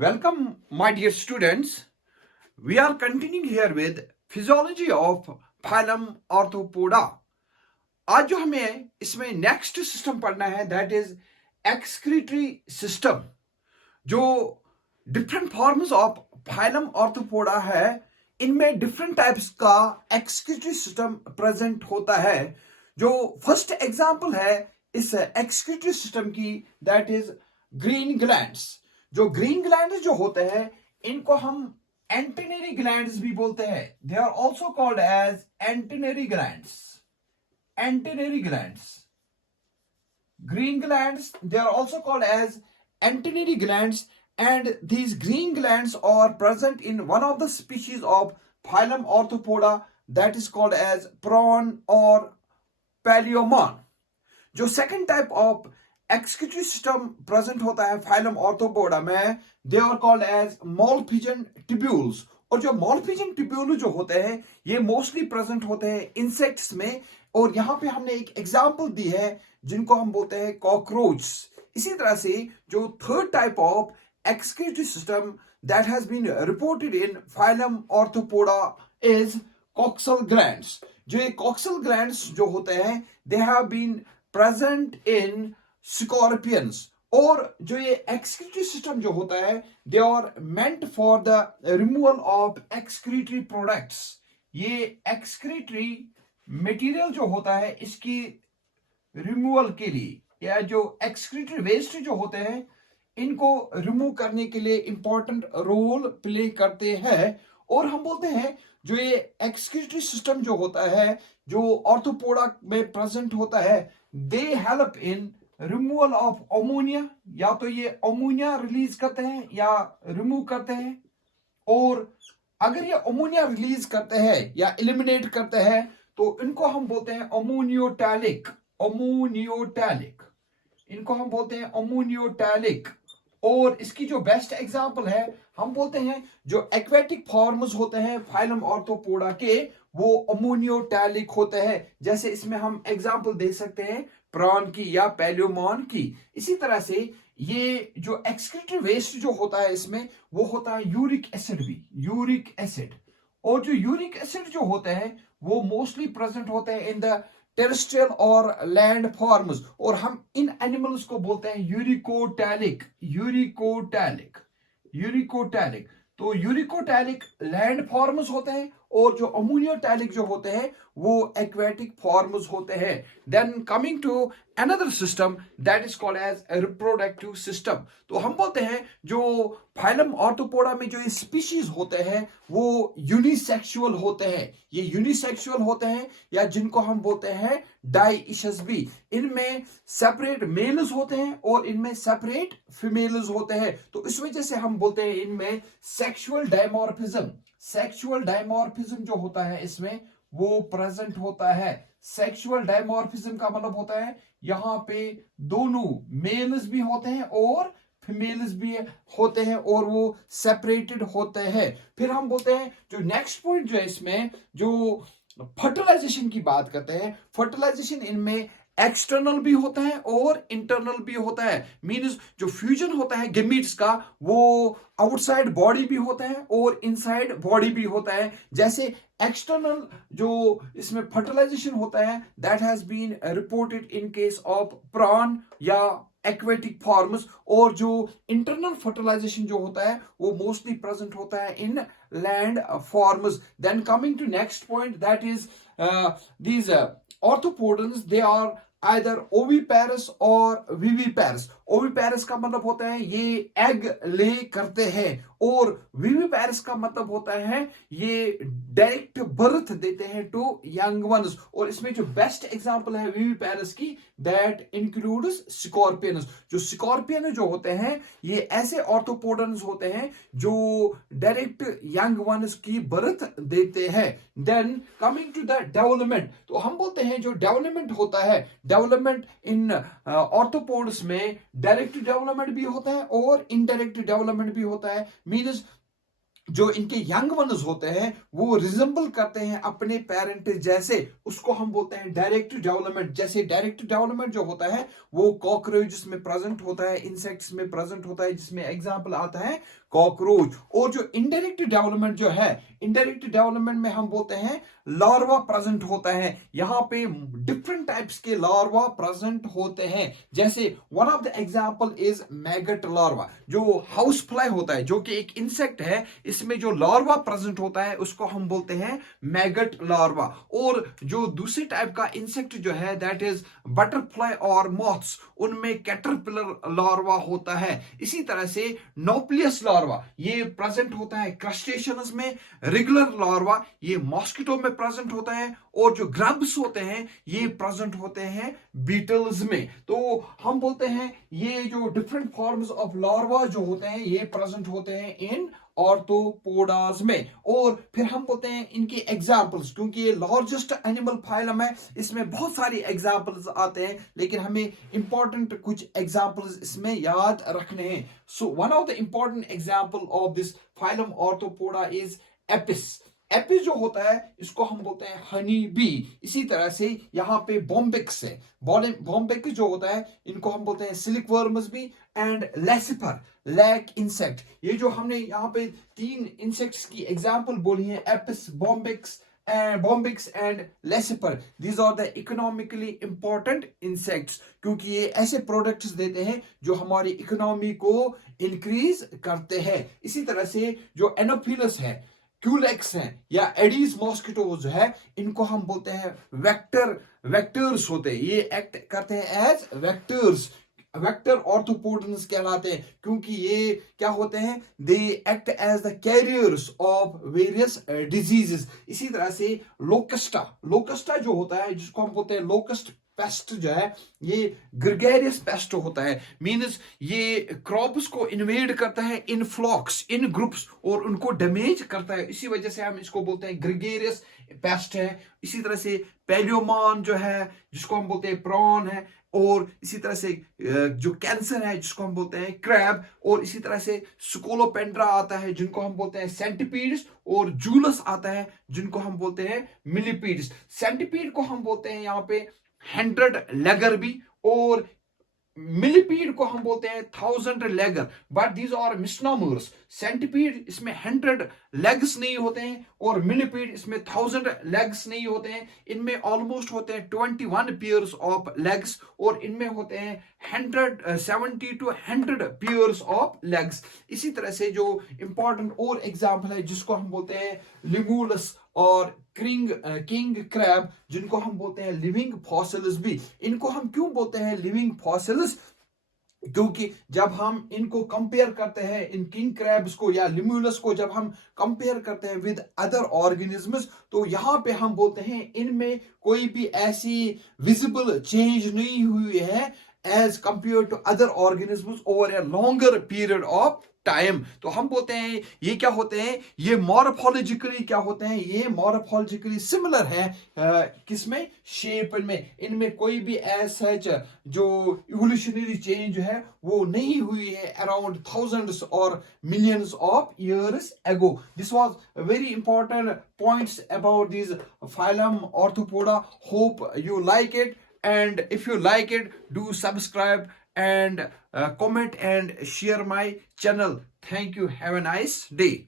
Welcome, my dear students. We are continuing here with physiology of phylum Arthropoda. आज जो हमें इसमें next system पढ़ना है दैट इज एक्सक्रीटरी सिस्टम. जो different forms of phylum arthropoda है, इनमें डिफरेंट टाइप्स का एक्सक्रीटरी सिस्टम प्रेजेंट होता है. जो फर्स्ट एग्जांपल है इस एक्सक्रीटरी सिस्टम की दैट इज ग्रीन ग्लैंड्स. जो ग्रीन ग्लैंड्स जो होते हैं इनको हम एंटेनरी ग्लैंड्स भी बोलते हैं. They are also called as antennary glands. Antennary glands. Green glands, they are also called as antennary glands, and these green glands are present in one of the species of phylum Arthropoda that is called as prawn or Palaemon. जो second type of excretory system present होता है phylum Arthropoda में, they are called as Malpighian tubules. और जो Malpighian tubule जो होते हैं ये मोस्टली प्रेजेंट होते हैं इंसेक्ट्स में. और यहां पे हमने एक एग्जांपल दी है जिनको हम बोलते हैं कॉकरोच. इसी तरह से जो third type of excretory system that has been reported in phylum Arthropoda is coxal glands. जो ये कॉक्सल ग्लैंड्स जो होते हैं they have been present in scorpions. और जो ये एक्सक्रीटरी सिस्टम जो होता है they are meant for the removal of excretory products. ये एक्सक्रीटरी मटेरियल जो होता है इसकी रिमूवल के लिए या जो एक्सक्रीटरी वेस्ट जो होते हैं इनको रिमूव करने के लिए इंपॉर्टेंट रोल प्ले करते हैं. और हम बोलते हैं जो ये एक्सक्रीटरी सिस्टम जो होता है जो ऑर्थोपोडा में प्रेजेंट होता है they help in removal of ammonia. या तो ये अमोनिया रिलीज करते हैं या रिमूव करते हैं. और अगर ये अमोनिया रिलीज करते हैं या एलिमिनेट करते हैं तो इनको हम बोलते हैं अमोनियोटैलिक. अमोनियोटैलिक इनको हम बोलते हैं अमोनियोटैलिक. और इसकी जो बेस्ट एग्जांपल है हम बोलते हैं जो एक्वेटिक फॉर्म्स होते हैं फाइलम ऑर्थोपोडा के वो अमोनियोटैलिक होते हैं. जैसे इसमें हम एग्जांपल दे सकते हैं प्रॉन की या पैलियोमॉन की. इसी तरह से ये जो एक्सक्रीटरी वेस्ट जो होता है इसमें वो होता है यूरिक एसिड भी. Uric acid. और जो यूरिक एसिड जो होते हैं वो मोस्टली प्रेजेंट होते हैं इन द टेरेस्ट्रियल और लैंड फॉर्म्स. और हम इन एनिमल्स को बोलते हैं यूरिकोटैलिक. यूरिकोटैलिक. यूरिकोटैलिक. तो यूरिकोटैलिक लैंड फॉर्म्स होते हैं और जो अमोनियोटैलिक जो होते हैं वो एक्वेटिक फॉर्म्स होते हैं. Then coming to another system that is called as reproductive system. तो हम बोलते हैं जो फाइलम ऑर्थोपोडा में जो ये स्पीशीज होते हैं वो यूनिसेक्सुअल होते हैं. ये यूनिसेक्सुअल होते हैं या जिनको हम बोलते हैं डाइइशस भी. इनमें सेपरेट मेल्स होते हैं और इनमें सेपरेट फीमेल्स होते हैं. तो इस वजह से हम बोलते हैं इनमें सेक्सुअल डायमॉर्फिज्म. सेक्सुअल डायमॉर्फिज्म जो होता है इसमें वो प्रेजेंट होता है. सेक्सुअल डायमॉर्फिज्म का मतलब होता है यहां पे दोनों मेल्स भी होते हैं और फीमेल्स भी होते हैं और वो सेपरेटेड होते हैं. फिर हम बोलते हैं जो नेक्स्ट पॉइंट जो है इसमें जो फर्टिलाइजेशन की बात करते हैं. फर्टिलाइजेशन इनमें एक्सटर्नल भी होता है और इंटरनल भी होता है. मींस जो फ्यूजन होता है गेमीट्स का वो आउटसाइड बॉडी भी होता है और इनसाइड बॉडी भी होता है. जैसे एक्सटर्नल जो इसमें फर्टिलाइजेशन होता है that has been reported in case of prawn या एक्वेटिक फॉर्म्स. और जो इंटरनल फर्टिलाइजेशन जो होता है वो मोस्टली प्रेजेंट होता है in land forms. Then coming to next point that is these orthopodans they are either oviparous और viviparous. oviparous का मतलब होता है ये एग ले करते हैं और viviparous का मतलब होता है ये डायरेक्ट बर्थ देते हैं टू यंग वंस. और इसमें जो बेस्ट एग्जांपल है viviparous की दैट इंक्लूड्स स्कॉर्पियंस. जो स्कॉर्पियन जो होते हैं ये ऐसे ऑर्थोपोडन्स होते हैं जो डायरेक्ट यंग वंस की बर्थ देते हैं. Then coming to the development. तो हम बोलते हैं जो डेवलपमेंट होता है डेवलपमेंट इन ऑर्थोपोड्स में डायरेक्ट डेवलपमेंट भी होता है और इनडायरेक्ट डेवलपमेंट भी होता है. मींस जो इनके यंग वन्स होते हैं वो रिजेंबल करते हैं अपने पेरेंट जैसे, उसको हम बोलते हैं डायरेक्ट डेवलपमेंट। जैसे डायरेक्ट डेवलपमेंट जो होता है वो कॉकरोच में प्रेजेंट होता है, इंसेक्ट्स में प्रेजेंट होता है, जिसमें एग्जांपल आता है कॉकरोच। और जो इनडायरेक्ट डेवलपमेंट जो है, इनडायरेक्ट डेवलपमेंट में हम बोलते हैं लार्वा प्रेजेंट होता है। यहाँ पे डिफरेंट टाइप्स के लार्वा प्रेजेंट होते हैं। जैसे one of the example is maggot larva, जो हाउस फ्लाई होता है, जो कि एक इंसेक्ट है, इसमें जो लार्वा प्रेजेंट होता है उसको हम बोलते हैं मैगट लार्वा। और जो दूसरे टाइप का इंसेक्ट जो है दैट इज बटरफ्लाई और मॉथ्स, उनमें कैटरपिलर लार्वा होता है। इसी तरह से नोप्लियस लार्वा ये प्रेजेंट होता है क्रस्टेशियंस में। रेगुलर लार्वा ये मॉस्किटो में प्रेजेंट होता है। और जो ग्रब्स होते हैं ये प्रेजेंट होते हैं बीटल्स में। तो हम बोलते हैं ये जो डिफरेंट फॉर्म्स ऑफ लार्वा जो होते हैं ये प्रेजेंट होते हैं इन ऑर्थोपोडास में। और फिर हम बोलते हैं इनकी एग्जांपल्स, क्योंकि ये लार्जेस्ट एनिमल फाइलम है, इसमें बहुत सारी एग्जांपल्स आते हैं, लेकिन हमें इंपॉर्टेंट कुछ एग्जांपल्स इसमें याद रखने हैं। So one of the important example of this phylum Arthropoda is Apis. Apis जो होता है इसको हम बोलते हैं हनी बी। इसी तरह से यहाँ पे बॉम्बिक्स है, बॉम्बिक्स जो होता है इनको हम बोलते हैं सिल्क वर्म्स भी, एंड लेसिफर लैक इंसेक्ट। ये जो हमने यहाँ पे 3 इंसेक्ट्स की एग्जांपल बोली है, Apis, Bombyx and Laccifer, these are the economically important insects, क्योंकि ये ऐसे प्रोडक्ट्स देते हैं जो हमारी इकोनॉमी को इंक्रीज करते हैं। इसी तरह से जो एनोफिलस है, क्यूलेक्स हैं या एडीज मॉस्किटोज है, इनको हम बोलते हैं वेक्टर्स होते हैं, ये एक्ट करते हैं एज वेक्टर्स, वेक्टर ऑर्थोपोडन्स कहलाते हैं, क्योंकि ये क्या होते हैं, they act as the carriers of various diseases. इसी तरह से लोकस्टा जो होता है जिसको हम बोलते हैं लोकस्ट पेस्ट जो है, ये ग्रेगेरियस पेस्ट होता है। मींस ये क्रॉप्स को इन्वेड करता है इन फ्लॉक्स, इन ग्रुप्स, और उनको डैमेज करता है। इसी वजह से हम इसको बोलते हैं ग्रेगेरियस पेस्ट है। इसी तरह से पेलियोमान जो है जिसको हम बोलते हैं प्रॉन है। और इसी तरह से जो कैंसर है जिसको हम बोलते हैं क्रैब। और इसी तरह से स्कोलोपेंड्रा आता है जिनको हम बोलते हैं सेंटिपीड्स। और जूलस आता है जिनको हम बोलते हैं मिलीपीड्स। सेंटिपीड को हम बोलते हैं यहाँ पे 100 लेगर भी, और मिलीपीड को हम बोलते हैं 1000 लेगर, बट दीज आर मिसनोमर्स। सेंटिपीड इसमें 100 लेग्स नहीं होते हैं और मिलीपीड इसमें 1000 लेग्स नहीं होते हैं। इनमें ऑलमोस्ट होते हैं 21 पेयर्स ऑफ लेग्स, और इनमें होते हैं 170 to 100 पेयर्स ऑफ लेग्स। इसी तरह से जो इंपॉर्टेंट और एग्जाम्पल है जिसको हम बोलते हैं लिमूलस और किंग क्रैब, जिनको हम बोलते हैं लिविंग फॉसिल्स भी। इनको हम क्यों बोलते हैं लिविंग फॉसिल्स, क्योंकि जब हम इनको कंपेयर करते हैं, इन किंग क्रैब्स को या लिम्यूलस को जब हम कंपेयर करते हैं विद अदर ऑर्गेनिजम्स, तो यहाँ पे हम बोलते हैं इनमें कोई भी ऐसी विजिबल चेंज नहीं हुई है as compared to other organisms over a longer period of time. तो हम बोलते हैं ये क्या होते हैं, ये मॉर्फोलॉजिकली क्या होते हैं, ये मॉर्फोलॉजिकली सिमिलर है किसमें, शेप में। इनमें कोई भी ऐसा जो इवोल्यूशनरी चेंज है वो नहीं हुई है अराउंड थाउजेंड्स और millions of years ago. This was very important points about this phylum arthropoda. Hope you like it, and if you like it, do subscribe and comment and share my channel. Thank you. Have a nice day.